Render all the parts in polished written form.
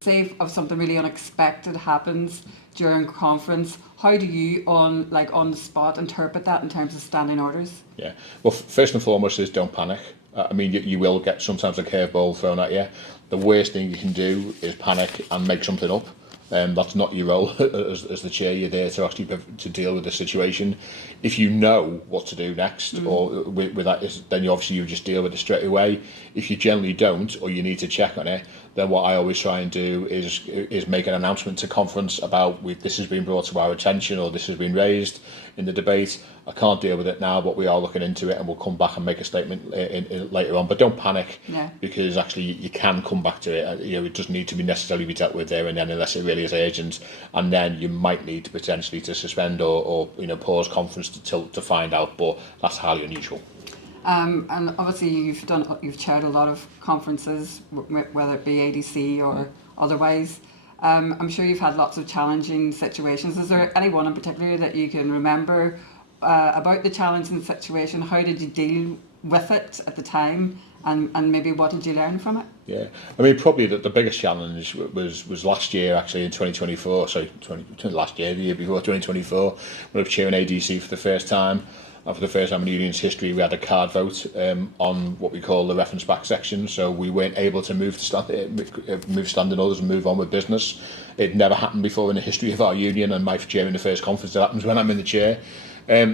Say if something really unexpected happens during conference, how do you on the spot interpret that in terms of standing orders? Yeah. Well, first and foremost is don't panic. I mean, you will get sometimes a curveball thrown at you. The worst thing you can do is panic and make something up. That's not your role as the chair. You're there to actually to deal with the situation. If you know what to do next, or with that, then you just deal with it straight away. If you generally don't, or you need to check on it, then what I always try and do is make an announcement to conference about this has been brought to our attention, or this has been raised in the debate. I can't deal with it now, but we are looking into it, and we'll come back and make a statement later on. But don't panic, because actually you can come back to it. It doesn't need to be necessarily be dealt with there and then, unless it really is urgent, and then you might need to potentially to suspend or pause conference to find out. But that's highly unusual. And obviously you've chaired a lot of conferences, whether it be ADC or otherwise. I'm sure you've had lots of challenging situations. Is there any one in particular that you can remember about the challenging situation? How did you deal with it at the time, and maybe what did you learn from it? Yeah, I mean, probably the biggest challenge was last year, actually, in 2024. Sorry, last year, the year before, 2024, when I was chairing ADC for the first time. And for the first time in the union's history, we had a card vote on what we call the reference back section. So we weren't able to move standing orders and move on with business. It never happened before in the history of our union, and my chairing the first conference that happens when I'm in the chair.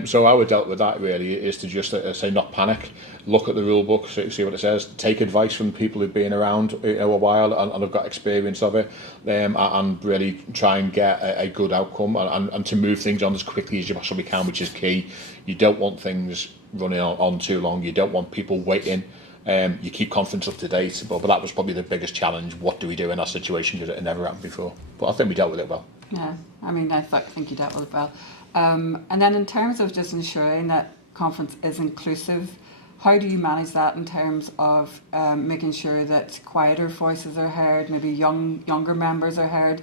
So how we dealt with that really is to just say not panic, look at the rule book, see what it says, take advice from people who've been around a while and have got experience of it, and really try and get a good outcome and to move things on as quickly as you possibly can, which is key. You don't want things running on too long. You don't want people waiting. You keep conference up to date, but that was probably the biggest challenge. What do we do in that situation, because it had never happened before? But I think we dealt with it well. Yeah, I mean, I think you dealt with it well. And then in terms of just ensuring that conference is inclusive, how do you manage that in terms of making sure that quieter voices are heard, maybe younger members are heard,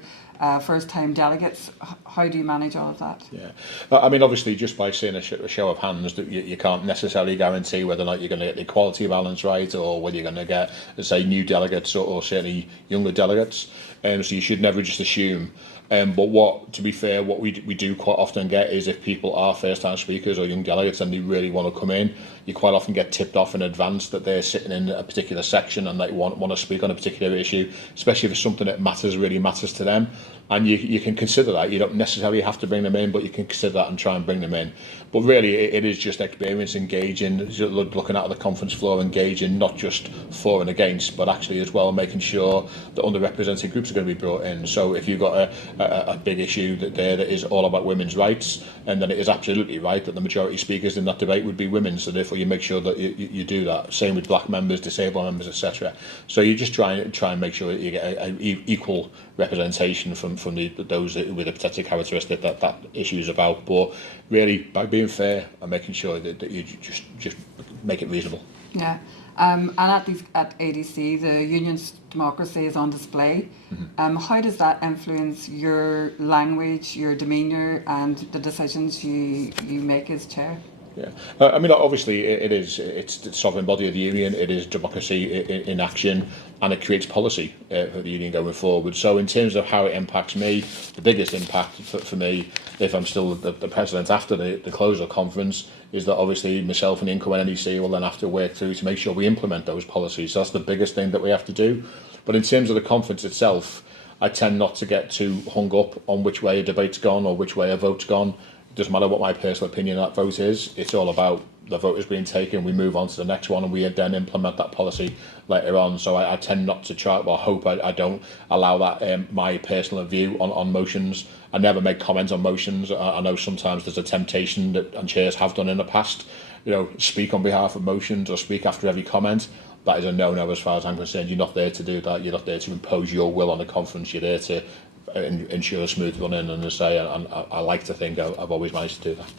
first-time delegates? How do you manage all of that? Yeah, I mean, obviously, just by saying a show of hands, that you can't necessarily guarantee whether or not you're going to get the equality balance right, or whether you're going to get, say, new delegates or certainly younger delegates. So you should never just assume. But to be fair, what we do quite often get is, if people are first-time speakers or young delegates and they really want to come in, you quite often get tipped off in advance that they're sitting in a particular section and they want to speak on a particular issue, especially if it's something that really matters to them. And you can consider that. You don't necessarily have to bring them in, but you can consider that and try and bring them in. But really, it is just experience, engaging, looking at the conference floor, engaging, not just for and against, but actually as well making sure that underrepresented groups are going to be brought in. So if you've got a big issue that is all about women's rights, and then it is absolutely right that the majority speakers in that debate would be women, so therefore you make sure that you do that. Same with black members, disabled members, etc. So you just try and make sure that you get an equal representation from those with a particular characteristic that issue is about. But really, by being fair and making sure that you just make it reasonable. Yeah. And at ADC, the union's democracy is on display. How does that influence your language, your demeanour, and the decisions you make as chair? Yeah, I mean, obviously, it's the sovereign body of the union. It is democracy in action, and it creates policy for the union going forward. So, in terms of how it impacts me, the biggest impact for me, if I'm still the president after the close of the conference, is that obviously myself and the incoming NEC will then have to work through to make sure we implement those policies. So that's the biggest thing that we have to do. But in terms of the conference itself, I tend not to get too hung up on which way a debate's gone or which way a vote's gone. It doesn't matter what my personal opinion of that vote is. It's all about the vote is being taken, we move on to the next one, and we then implement that policy later on. So I tend not to try, well, I hope I don't allow that my personal view on motions. I never make comments on motions. I know sometimes there's a temptation and chairs have done in the past, speak on behalf of motions or speak after every comment. That is a no-no as far as I'm concerned. You're not there to do that. You're not there to impose your will on the conference. You're there to ensure smooth running, and I like to think I've always managed to do that.